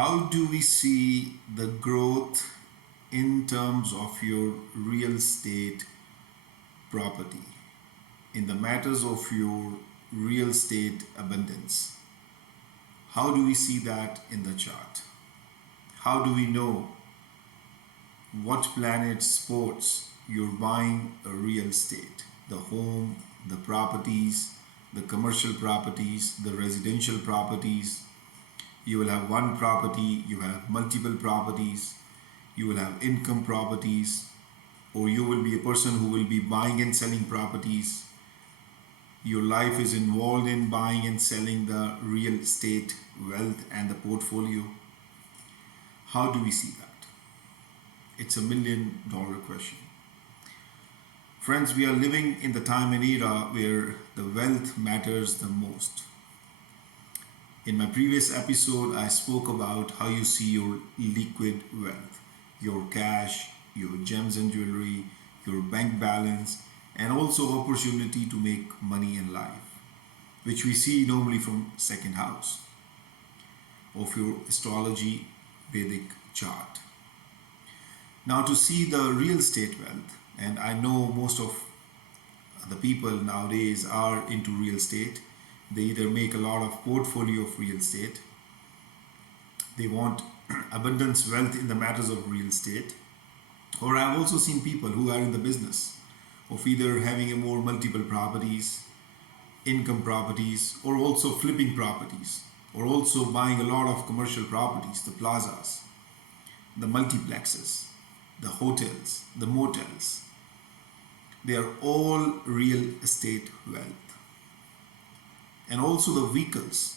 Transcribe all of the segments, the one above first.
How do we see the growth in terms of your real estate property, in the matters of your real estate abundance? How do we see that in the chart? How do we know what planet sports you're buying a real estate? The home, the properties, the commercial properties, the residential properties. You will have one property, you have multiple properties, you will have income properties, or you will be a person who will be buying and selling properties. Your life is involved in buying and selling the real estate wealth and the portfolio. How do we see that? It's $1 million question. Friends, we are living in the time and era where the wealth matters the most. In my previous episode, I spoke about how you see your liquid wealth, your cash, your gems and jewelry, your bank balance, and also opportunity to make money in life, which we see normally from second house of your astrology Vedic chart. Now, to see the real estate wealth, and I know most of the people nowadays are into real estate. They either make a lot of portfolio of real estate, they want abundance wealth in the matters of real estate, or I've also seen people who are in the business of either having a more multiple properties, income properties, or also flipping properties, or also buying a lot of commercial properties, the plazas, the multiplexes, the hotels, the motels. They are all real estate wealth. And also the vehicles.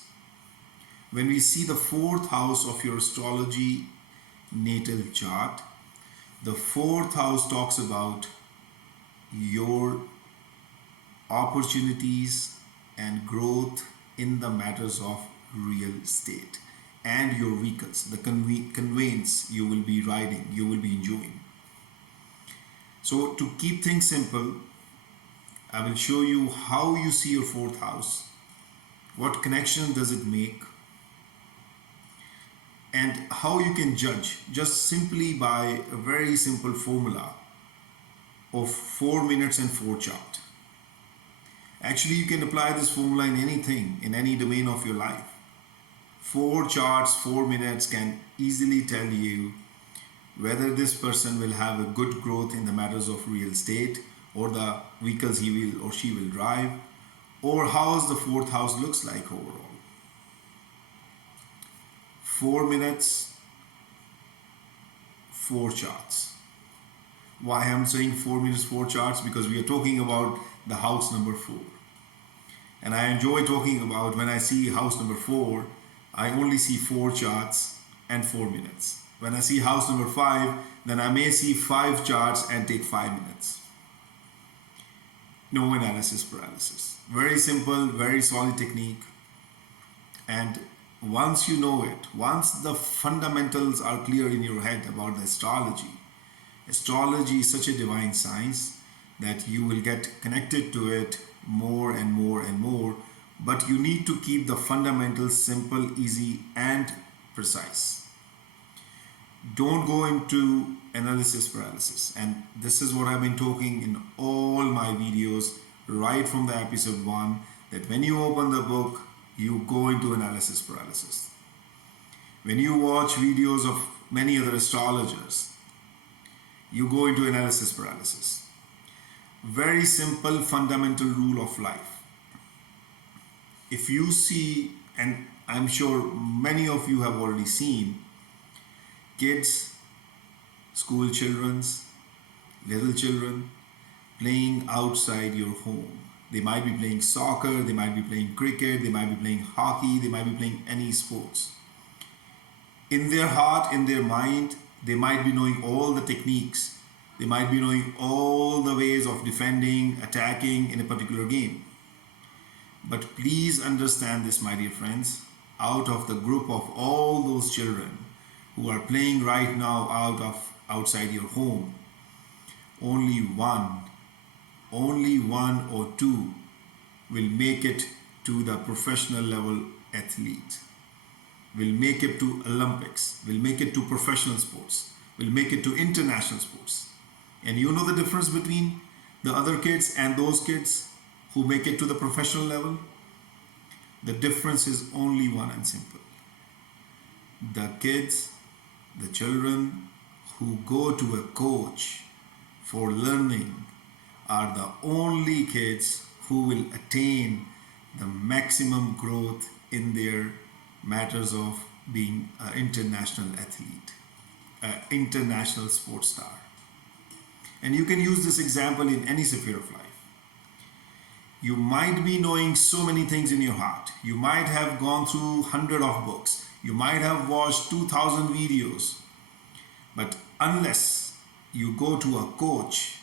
When we see the fourth house of your astrology natal chart, the fourth house talks about your opportunities and growth in the matters of real estate and your vehicles, the conveyance you will be riding, you will be enjoying. So to keep things simple, I will show you how you see your fourth house, what connection does it make, and how you can judge just simply by a very simple formula of 4 minutes and 4 chart. Actually, you can apply this formula in anything, in any domain of your life. 4 charts, 4 minutes can easily tell you whether this person will have a good growth in the matters of real estate or the vehicles he will or she will drive, or how the fourth house looks like overall. 4 minutes, 4 charts. Why I'm saying 4 minutes, 4 charts? Because we are talking about the house number 4. And I enjoy talking about when I see house number 4, I only see 4 charts and 4 minutes. When I see house number 5, then I may see 5 charts and take 5 minutes. No analysis paralysis. Very simple, very solid technique. And once you know it, once the fundamentals are clear in your head about the astrology, astrology is such a divine science that you will get connected to it more and more and more, but you need to keep the fundamentals simple, easy, and precise. Don't go into analysis paralysis. And this is what I've been talking in all my videos right from the episode 1, that when you open the book, you go into analysis paralysis. When you watch videos of many other astrologers, you go into analysis paralysis. Very simple fundamental rule of life. If you see, and I'm sure many of you have already seen, kids, school children's, little children playing outside your home. They might be playing soccer, they might be playing cricket, they might be playing hockey, they might be playing any sports. In their heart, in their mind, they might be knowing all the techniques. They might be knowing all the ways of defending, attacking in a particular game. But please understand this, my dear friends, out of the group of all those children who are playing right now outside your home, only one or two will make it to the professional level athlete. will make it to Olympics, will make it to professional sports, will make it to international sports. And you know the difference between the other kids and those kids who make it to the professional level? The difference is only one and simple. The kids, the children who go to a coach for learning are the only kids who will attain the maximum growth in their matters of being an international athlete, an international sports star. And you can use this example in any sphere of life. You might be knowing so many things in your heart. You might have gone through 100 of books. You might have watched 2,000 videos. But unless you go to a coach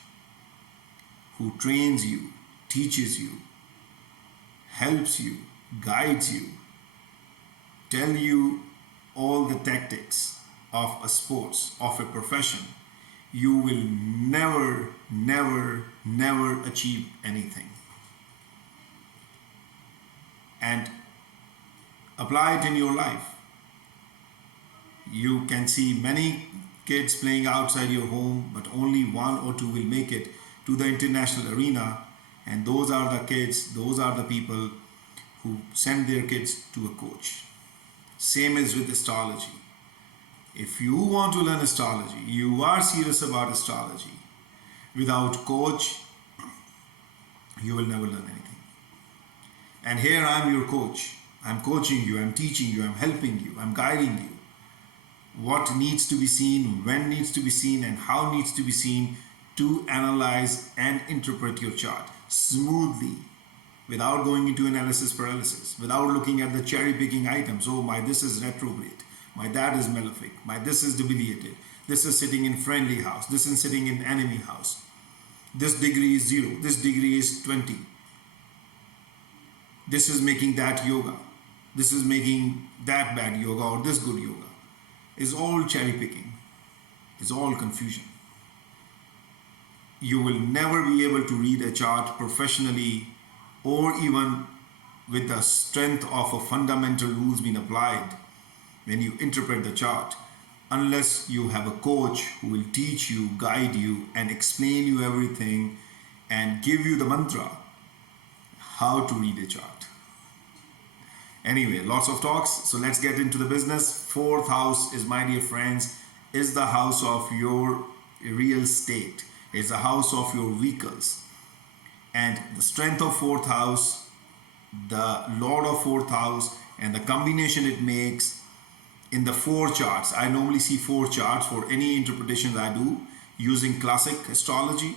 who trains you, teaches you, helps you, guides you, tell you all the tactics of a sports, of a profession, you will never, never, never achieve anything. And apply it in your life. You can see many kids playing outside your home, but only one or two will make it to the international arena. And those are the kids, those are the people who send their kids to a coach. Same as with astrology. If you want to learn astrology, you are serious about astrology, without coach, you will never learn anything. And here I am your coach. I'm coaching you, I'm teaching you, I'm helping you, I'm guiding you. What needs to be seen, when needs to be seen, and how needs to be seen to analyze and interpret your chart smoothly, without going into analysis paralysis, without looking at the cherry picking items. Oh, my this is retrograde, my that is malefic, my this is debilitated, this is sitting in friendly house, this is sitting in enemy house, this degree is 0, this degree is 20, this is making that yoga, this is making that bad yoga, or this good yoga. Is all cherry picking, is all confusion. You will never be able to read a chart professionally, or even with the strength of a fundamental rules being applied when you interpret the chart, unless you have a coach who will teach you, guide you, and explain you everything and give you the mantra how to read a chart. Anyway, lots of talks, so let's get into the business. Fourth house is, my dear friends, is the house of your real estate. It's the house of your vehicles. And the strength of fourth house, the lord of fourth house, and the combination it makes in the 4 charts. I normally see 4 charts for any interpretation that I do using classic astrology.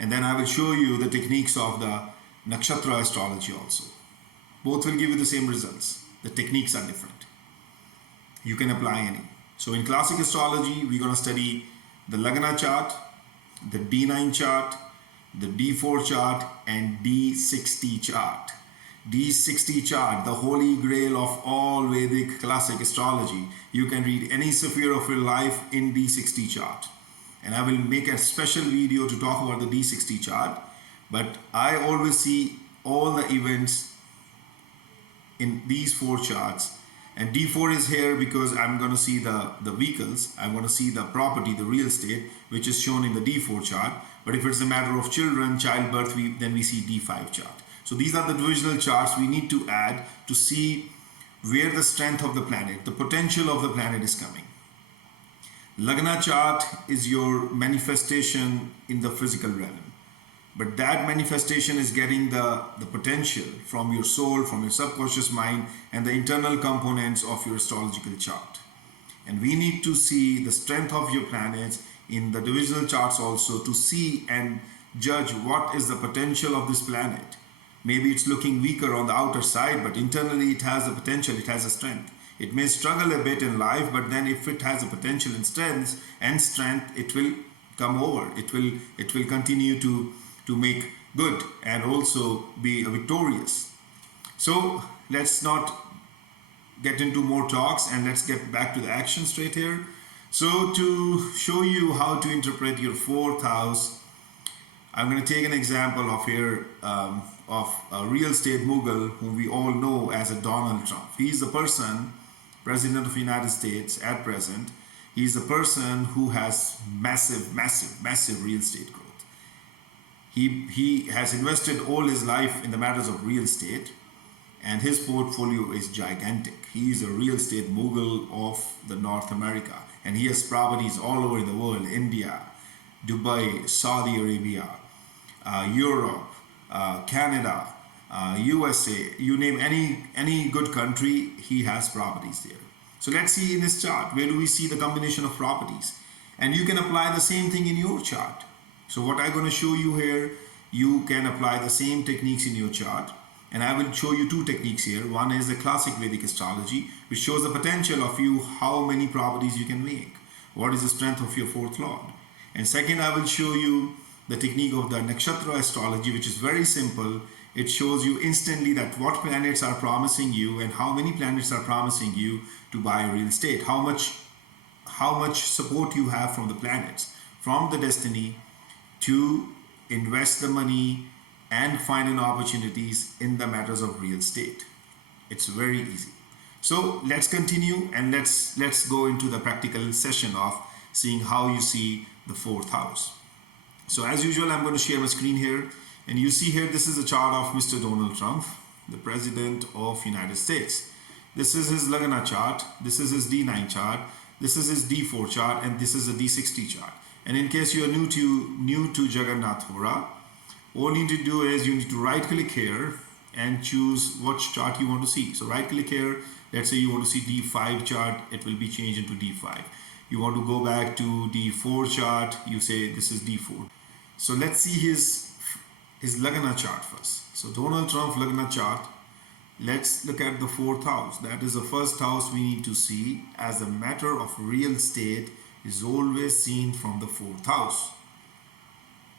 And then I will show you the techniques of the Nakshatra astrology also. Both will give you the same results. The techniques are different. You can apply any. So in classic astrology, we're going to study the Lagna chart, the D9 chart, the D4 chart, and D60 chart. D60 chart, the holy grail of all Vedic classic astrology. You can read any sphere of your life in D60 chart. And I will make a special video to talk about the D60 chart. But I always see all the events in these 4 charts, and D4 is here because I'm going to see the vehicles, I'm going to see the property, the real estate, which is shown in the D4 chart. But if it's a matter of children, childbirth, then we see D5 chart. So these are the divisional charts we need to add to see where the strength of the planet, the potential of the planet is coming. Lagna chart is your manifestation in the physical realm. But that manifestation is getting the potential from your soul, from your subconscious mind, and the internal components of your astrological chart. And we need to see the strength of your planets in the divisional charts also to see and judge what is the potential of this planet. Maybe it's looking weaker on the outer side, but internally it has a potential, it has a strength. It may struggle a bit in life, but then if it has a potential and strength, it will come over. It will continue to make good and also be victorious. So let's not get into more talks and let's get back to the action straight here. So to show you how to interpret your 4th house, I'm going to take an example of here of a real estate mogul whom we all know as a Donald Trump. He's the person, President of the United States at present. He's the person who has massive real estate growth. He has invested all his life in the matters of real estate, and his portfolio is gigantic. He is a real estate mogul of the North America, and he has properties all over the world: India, Dubai, Saudi Arabia, Europe, Canada, USA. You name any good country, he has properties there. So let's see in this chart, where do we see the combination of properties? And you can apply the same thing in your chart. So what I'm going to show you here, you can apply the same techniques in your chart. And I will show you two techniques here. One is the classic Vedic astrology, which shows the potential of you, how many properties you can make. What is the strength of your fourth lord? And second, I will show you the technique of the Nakshatra astrology, which is very simple. It shows you instantly that what planets are promising you and how many planets are promising you to buy real estate. How much support you have from the planets, from the destiny, to invest the money and find an opportunities in the matters of real estate. It's very easy. So let's continue, and let's go into the practical session of seeing how you see the fourth house. So as usual, I'm going to share my screen here, and you see here, this is a chart of Mr. Donald Trump, the President of United States. This is his Lagna chart, this is his D9 chart, this is his D4 chart, and this is a D60 chart. And in case you are new to Jagannath Hora, all you need to do is you need to right click here and choose which chart you want to see. So right click here, let's say you want to see D5 chart, it will be changed into D5. You want to go back to D4 chart, you say this is D4. So let's see his Lagna chart first. So Donald Trump Lagna chart, let's look at the fourth house. That is the first house we need to see, as a matter of real estate is always seen from the fourth house.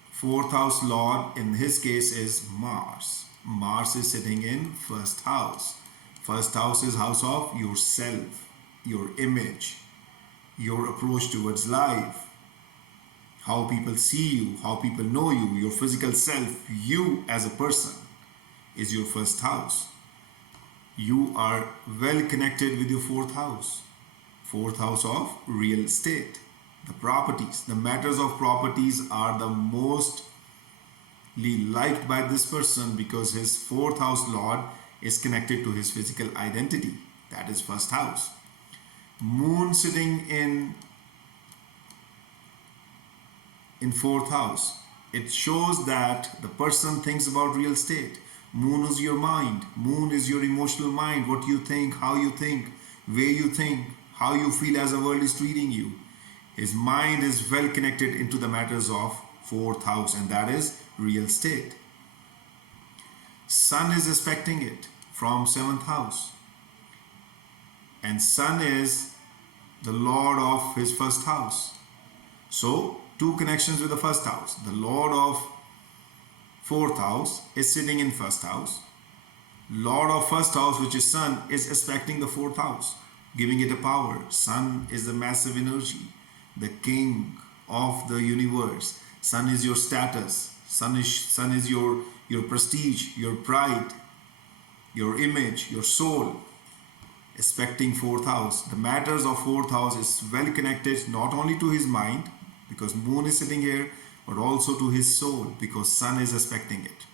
Fourth house lord in his case is Mars. Mars is sitting in first house. First house is house of yourself, your image, your approach towards life, how people see you, how people know you, your physical self, you as a person is your first house. You are well connected with your fourth house. Fourth house of real estate. The properties, the matters of properties are the mostly liked by this person because his fourth house lord is connected to his physical identity. That is first house. Moon sitting in fourth house. It shows that the person thinks about real estate. Moon is your mind. Moon is your emotional mind. What you think, how you think, where you think, how you feel as the world is treating you. His mind is well connected into the matters of fourth house, and that is real estate. Sun is aspecting it from seventh house. And Sun is the lord of his first house. So, two connections with the first house. The lord of fourth house is sitting in first house. Lord of first house, which is Sun, is aspecting the fourth house, giving it a power. Sun is the massive energy, the king of the universe. Sun is your status. Sun is your prestige, your pride, your image, your soul. Aspecting fourth house. The matters of fourth house is well connected not only to his mind, because Moon is sitting here, but also to his soul, because Sun is aspecting it.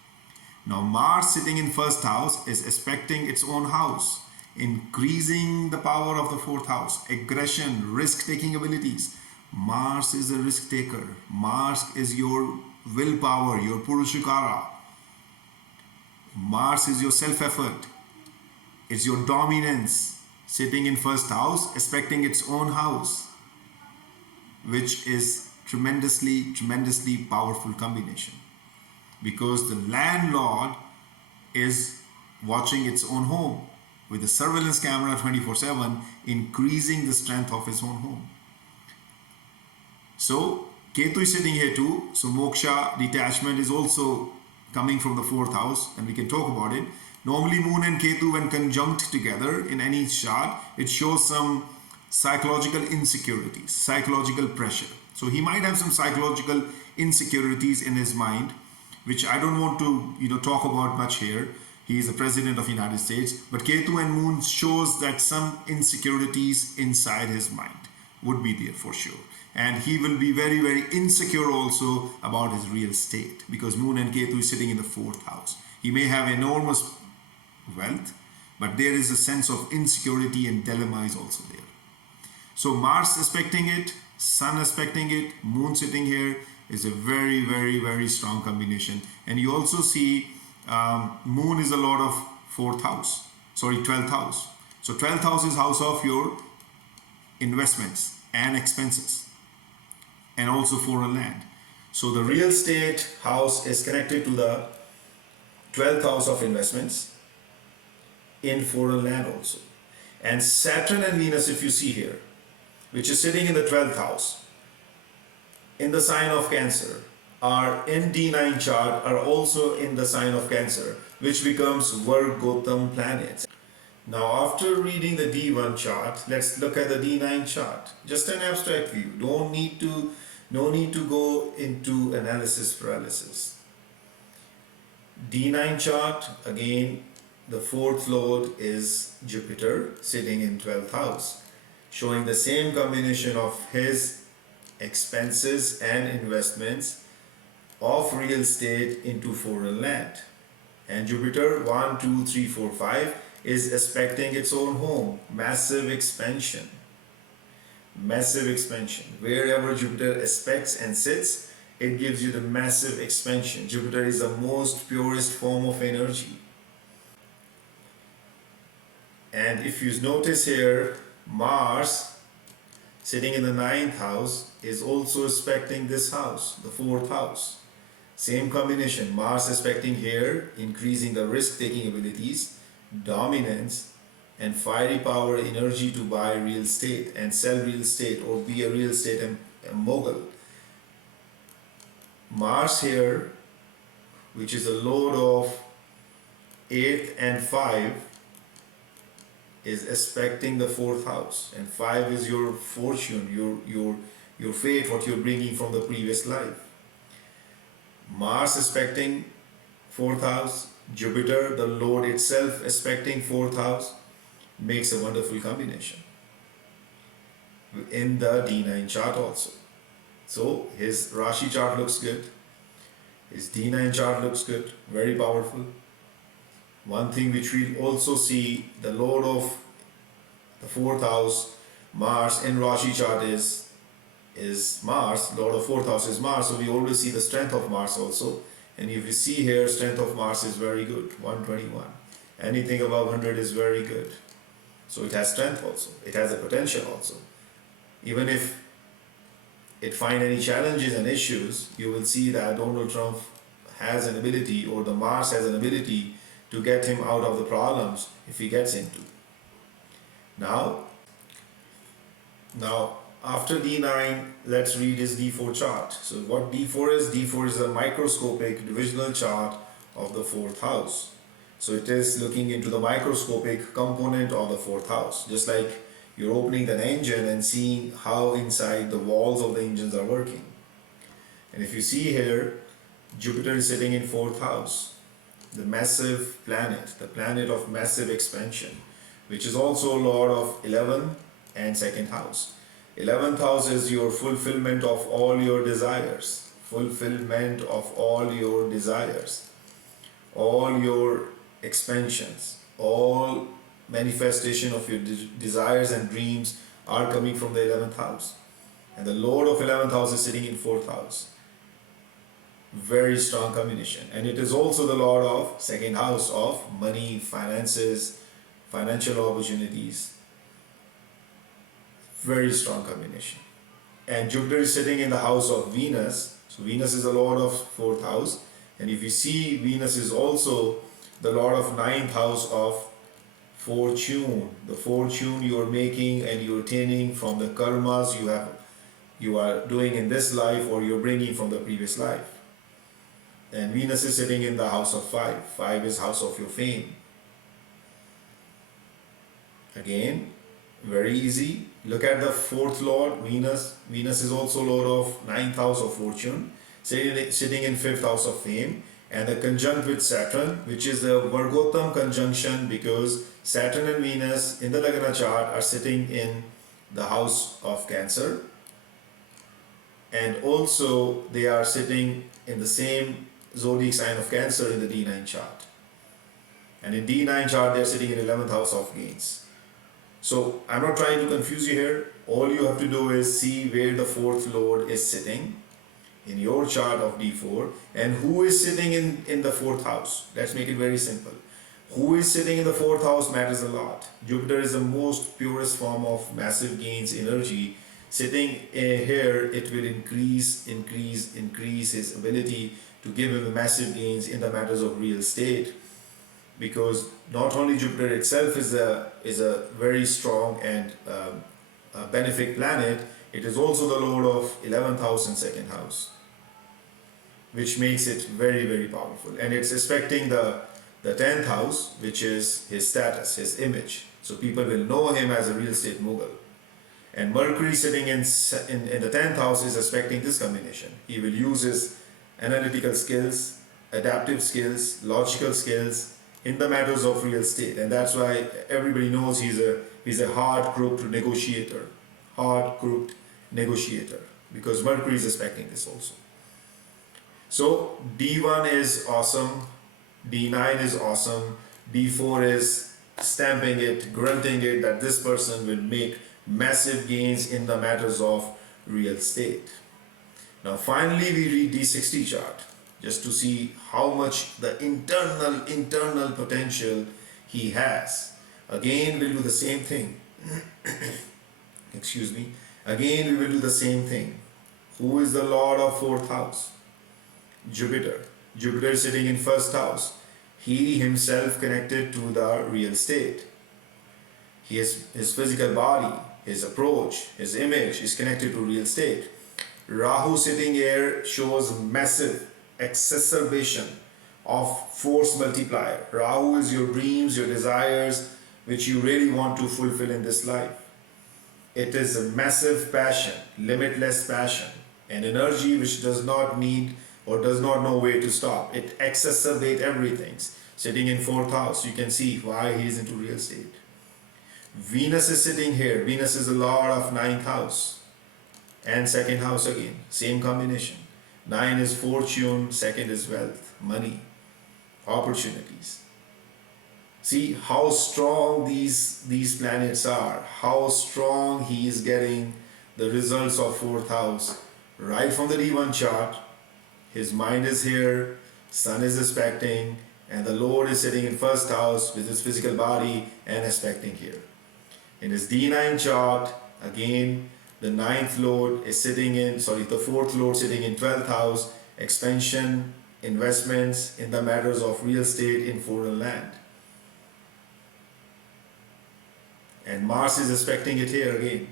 Now Mars sitting in first house is aspecting its own house, increasing the power of the fourth house. Aggression, risk-taking abilities. Mars is a risk taker. Mars is your willpower, your Purushakara. Mars is your self-effort. It's your dominance, sitting in first house, aspecting its own house, which is tremendously powerful combination, because the landlord is watching its own home with a surveillance camera 24/7, increasing the strength of his own home. So Ketu is sitting here too. So moksha, detachment, is also coming from the fourth house, and we can talk about it. Normally Moon and Ketu, when conjunct together in any chart, it shows some psychological insecurities, psychological pressure. So he might have some psychological insecurities in his mind, which I don't want to talk about much here. He is the president of the United States, but Ketu and Moon shows that some insecurities inside his mind would be there for sure, and he will be very very insecure also about his real state, because Moon and Ketu is sitting in the fourth house. He may have enormous wealth, but there is a sense of insecurity and dilemma is also there. So Mars aspecting it, Sun aspecting it, Moon sitting here is a very very very strong combination. And you also see Moon is a lot of 12th house. So 12th house is house of your investments and expenses, and also foreign land. So the real estate house is connected to the 12th house of investments in foreign land also. And Saturn and Venus, if you see here, which is sitting in the 12th house in the sign of Cancer, are in D9 chart, are also in the sign of Cancer, which becomes Vargotam planets. Now after reading the D1 chart, let's look at the D9 chart. Just an abstract view. No need to go into analysis paralysis. D9 chart, again, the fourth lord is Jupiter sitting in 12th house, showing the same combination of his expenses and investments of real estate into foreign land. And Jupiter 1, 2, 3, 4, 5 is aspecting its own home. Massive expansion. Massive expansion. Wherever Jupiter aspects and sits, it gives you the massive expansion. Jupiter is the most purest form of energy. And if you notice here, Mars sitting in the 9th house is also aspecting this house, the 4th house. Same combination, Mars aspecting here, increasing the risk-taking abilities, dominance, and fiery power energy to buy real estate and sell real estate or be a real estate mogul. Mars here, which is a lord of 8th and 5, is aspecting the 4th house, and 5 is your fortune, your fate, what you're bringing from the previous life. Mars aspecting 4th house, Jupiter, the Lord itself, aspecting 4th house, makes a wonderful combination in the D9 chart also. So his Rashi chart looks good, his D9 chart looks good, very powerful. One thing which we also see, the Lord of the 4th house, Mars, in Rashi chart is Mars. Lord of 4th house is Mars, so we always see the strength of Mars also. And if you see here, strength of Mars is very good, 121. Anything above 100 is very good. So it has strength also, it has a potential also. Even if it find any challenges and issues, you will see that Donald Trump has an ability, or the Mars has an ability to get him out of the problems if he gets into. Now after D9, let's read his D4 chart. So what D4 is? D4 is a microscopic divisional chart of the 4th house. So it is looking into the microscopic component of the 4th house, just like you're opening an engine and seeing how inside the walls of the engines are working. And if you see here, Jupiter is sitting in 4th house, the massive planet, the planet of massive expansion, which is also lord of 11th and 2nd house. 11th house is your fulfillment of all your desires, fulfillment of all your desires, all your expansions, all manifestation of your desires and dreams are coming from the 11th house. And the lord of 11th house is sitting in 4th house. Very strong combination. And it is also the lord of 2nd house of money, finances, financial opportunities. Very strong combination. And Jupiter is sitting in the house of Venus. So Venus is the lord of 4th house. And if you see, Venus is also the lord of 9th house of fortune. The fortune you are making and you're attaining from the karmas you are doing in this life, or you're bringing from the previous life. And Venus is sitting in the house of 5. 5 is house of your fame. Again, very easy. Look at the 4th lord, Venus. Venus is also lord of 9th house of fortune, sitting in 5th house of fame. and the conjunct with Saturn, which is a Vargotam conjunction because Saturn and Venus in the Lagna chart are sitting in the house of Cancer, and also they are sitting in the same zodiac sign of Cancer in the D9 chart. And in D9 chart, they are sitting in 11th house of gains. So I'm not trying to confuse you here. All you have to do is see where the fourth lord is sitting in your chart of D4 and who is sitting in the fourth house. Let's make it very simple. Who is sitting in the fourth house matters a lot. Jupiter is the most purest form of massive gains energy. Sitting here, it will increase his ability to give him massive gains in the matters of real estate, because not only Jupiter itself is a very strong and a benefic planet, it is also the lord of 11th house and 2nd house, which makes it very, very powerful. And it's aspecting the 10th house, which is his status, his image. So people will know him as a real estate mogul. And Mercury sitting in the 10th house is aspecting this combination. He will use his analytical skills, adaptive skills, logical skills in the matters of real estate. And that's why everybody knows he's a hard-crooked negotiator. Hard-crooked negotiator. Because Mercury is aspecting this also. So D1 is awesome, D9 is awesome, D4 is stamping it, grunting it that this person will make massive gains in the matters of real estate. Now finally we read D60 chart just to see how much the internal potential he has. Again we'll do the same thing. Excuse me. Again we will do the same thing. Who is the lord of 4th house? Jupiter. Jupiter is sitting in 1st house. He himself connected to the real estate. His physical body, his approach, his image is connected to real estate. Rahu sitting here shows massive exacerbation of force multiplier. Rahu is your dreams, your desires, which you really want to fulfill in this life. It is a massive passion, limitless passion, an energy which does not need or does not know where to stop. It exacerbates everything. Sitting in 4th house, you can see why he is into real estate. Venus is sitting here. Venus is the lord of 9th house and 2nd house again. Same combination. 9 is fortune, 2nd is wealth, money, opportunities. See how strong these planets are, how strong he is getting the results of 4th house right from the D1 chart. His mind is here, sun is aspecting, and the Lord is sitting in 1st house with his physical body and aspecting here. In his D9 chart, again, the 9th Lord is sitting in, the 4th Lord sitting in 12th house, expansion, investments in the matters of real estate in foreign land. And Mars is aspecting it here again.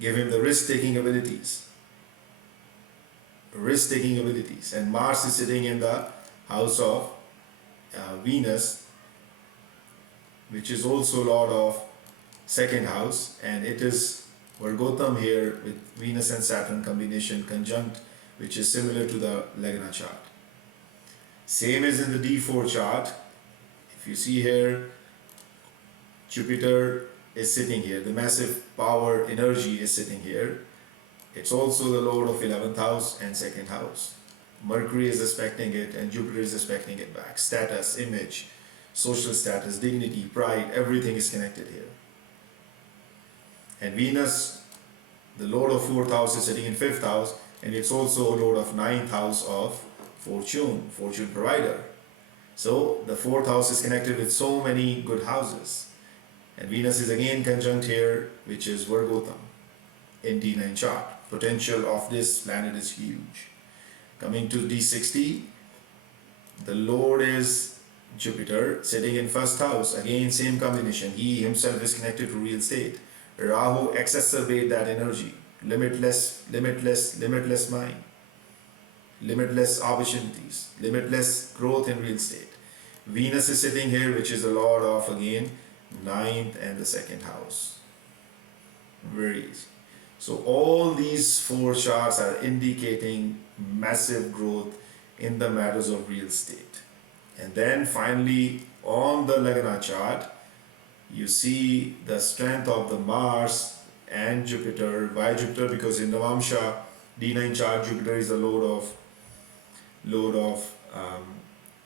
Give him the risk-taking abilities. Risk-taking abilities. And Mars is sitting in the house of Venus, which is also lord of 2nd house, and it is Vargotam here with Venus and Saturn combination conjunct, which is similar to the Lagna chart. Same as in the D4 chart. If you see here, Jupiter is sitting here, the massive power energy is sitting here. It's also the lord of 11th house and 2nd house. Mercury is aspecting it and Jupiter is aspecting it back. Status, image, social status, dignity, pride, everything is connected here. And Venus, the lord of 4th house, is sitting in 5th house, and it's also lord of 9th house of fortune provider. So the 4th house is connected with so many good houses. And Venus is again conjunct here, which is Vargotam in D9 chart. Potential of this planet is huge. Coming to D60, the Lord is Jupiter sitting in 1st house. Again, same combination. He himself is connected to real estate. Rahu exacerbate that energy. Limitless mind. Limitless opportunities. Limitless growth in real estate. Venus is sitting here, which is the lord of, again, 9th and the 2nd house. Very easy. So all these 4 charts are indicating massive growth in the matters of real estate. And then finally, on the Lagna chart, you see the strength of the Mars and Jupiter. Why Jupiter? Because in the Vamsha D9 chart, Jupiter is a lord of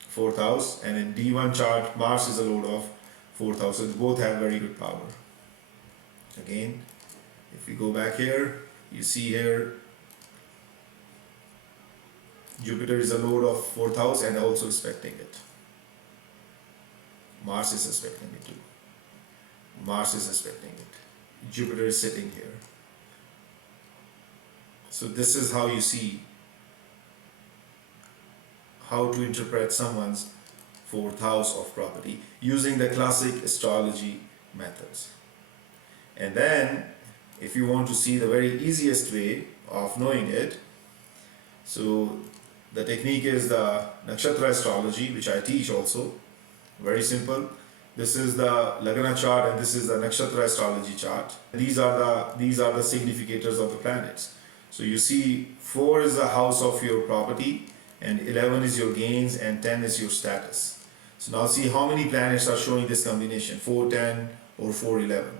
fourth house, and in D1 chart, Mars is a lord of fourth house. So both have very good power. Again, if we go back here, you see here Jupiter is a lord of fourth house and also respecting it. Mars is respecting it too. Mars is respecting it. Jupiter is sitting here. So this is how you see how to interpret someone's fourth house of property using the classic astrology methods. And then, if you want to see the very easiest way of knowing it, so the technique is the Nakshatra astrology, which I teach also. Very simple. This is the Lagna chart and this is the Nakshatra astrology chart. These are the significators of the planets. So you see 4 is the house of your property, and 11 is your gains, and 10 is your status. So now see how many planets are showing this combination, 4, 10 or 4, 11.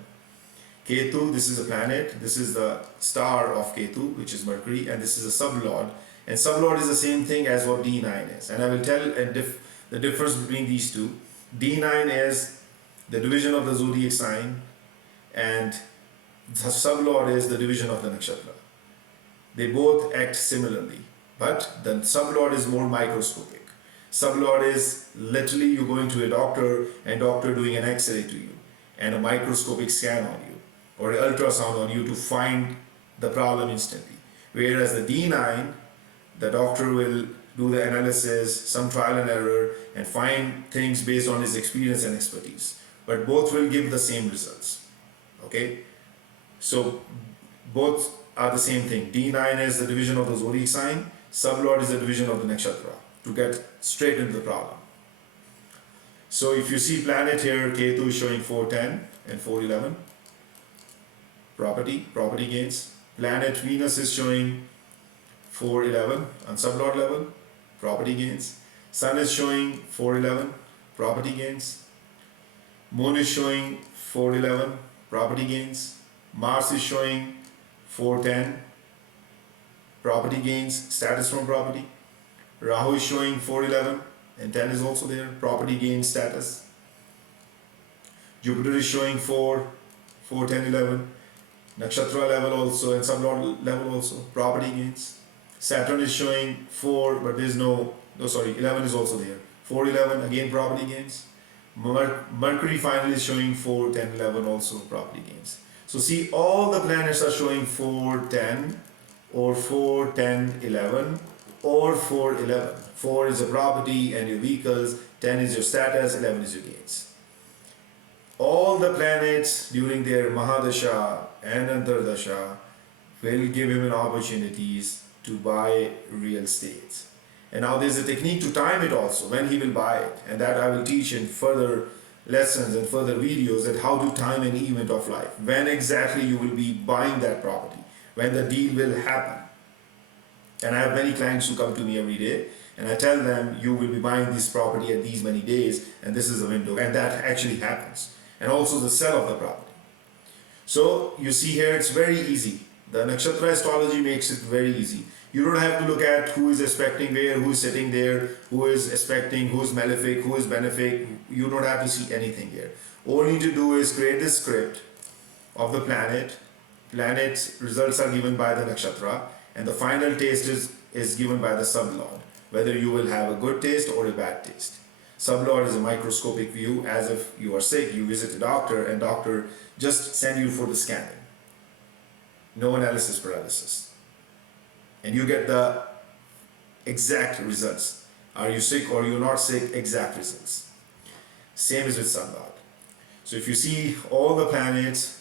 Ketu, this is a planet, this is the star of Ketu, which is Mercury, and this is a sublord. And sublord is the same thing as what D9 is. And I will tell the difference between these two. D9 is the division of the zodiac sign, and the sublord is the division of the nakshatra. They both act similarly, but the sublord is more microscopic. Sublord is literally you going to a doctor and doctor doing an X-ray to you and a microscopic scan on you or an ultrasound on you to find the problem instantly. Whereas the D9, the doctor will do the analysis, some trial and error, and find things based on his experience and expertise. But both will give the same results. Okay? So both are the same thing. D9 is the division of the zodiac sign, sublord is the division of the nakshatra, to get straight into the problem. So if you see planet here, Ketu is showing 410 and 411. Property gains. Planet Venus is showing 411 on sublord level, property gains. Sun is showing 411, property gains. Moon is showing 411, property gains. Mars is showing 410, property gains, status from property. Rahu is showing 411 and 10 is also there, property gains, status. Jupiter is showing 4, 10, 11. Nakshatra level also and sublord level also, property gains. Saturn is showing 4, but there's 11 is also there. 4, 11, again property gains. Mercury finally is showing 4, 10, 11 also, property gains. So see, all the planets are showing 4, 10 or 4, 10, 11 or 4, 11. 4 is your property and your vehicles, 10 is your status, 11 is your gains. All the planets during their Mahadasha and Antardasha will give him an opportunities to buy real estate. And now there's a technique to time it also, when he will buy it. And that I will teach in further lessons and further videos that how to time an event of life. When exactly you will be buying that property, when the deal will happen. And I have many clients who come to me every day and I tell them you will be buying this property at these many days and this is the window, and that actually happens. And also the sale of the property. So you see here it's very easy. The Nakshatra astrology makes it very easy. You don't have to look at who is aspecting where, who is sitting there, who is aspecting, who is malefic, who is benefic. You don't have to see anything here. All you need to do is create the script of the planet. Planet's results are given by the nakshatra, and the final taste is given by the sublord, whether you will have a good taste or a bad taste. Sublord is a microscopic view, as if you are sick, you visit a doctor and doctor just send you for the scanning. No analysis paralysis. And you get the exact results. Are you sick or you're not sick? Exact results. Same as with sublord. So if you see all the planets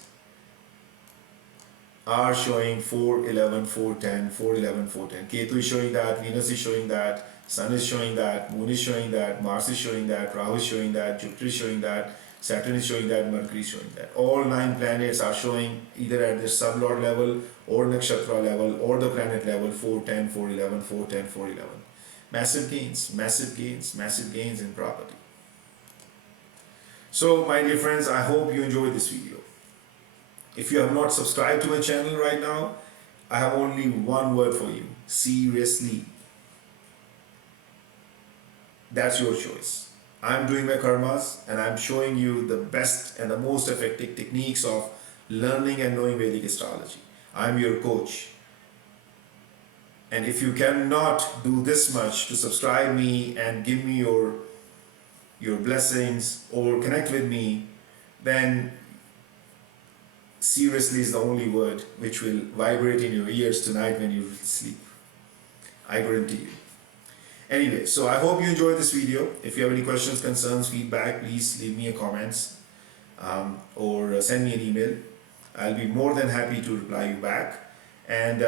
are showing 4, 11, 4, 10, 4, 11, 4, 10. Ketu is showing that, Venus is showing that, Sun is showing that, Moon is showing that, Mars is showing that, Rahu is showing that, Jupiter is showing that, Saturn is showing that, Mercury is showing that. All 9 planets are showing either at the sublord level or nakshatra level or the planet level 4, 10, 4, 11, 4, 10, 4, 11. Massive gains, massive gains, massive gains in property. So, my dear friends, I hope you enjoyed this video. If you have not subscribed to my channel right now, I have only one word for you: seriously. That's your choice. I'm doing my karmas and I'm showing you the best and the most effective techniques of learning and knowing Vedic astrology. I'm your coach. And if you cannot do this much to subscribe me and give me your blessings or connect with me, then seriously is the only word which will vibrate in your ears tonight when you sleep. I guarantee you. Anyway, so I hope you enjoyed this video. If you have any questions, concerns, feedback, please leave me a comments or send me an email. I'll be more than happy to reply you back. And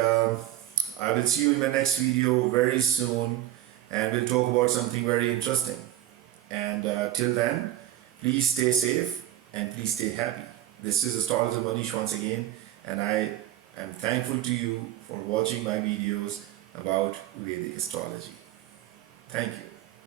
I will see you in my next video very soon, and we'll talk about something very interesting. And till then, please stay safe and please stay happy. This is Astrologer Mohnish once again, and I am thankful to you for watching my videos about Vedic astrology. Thank you.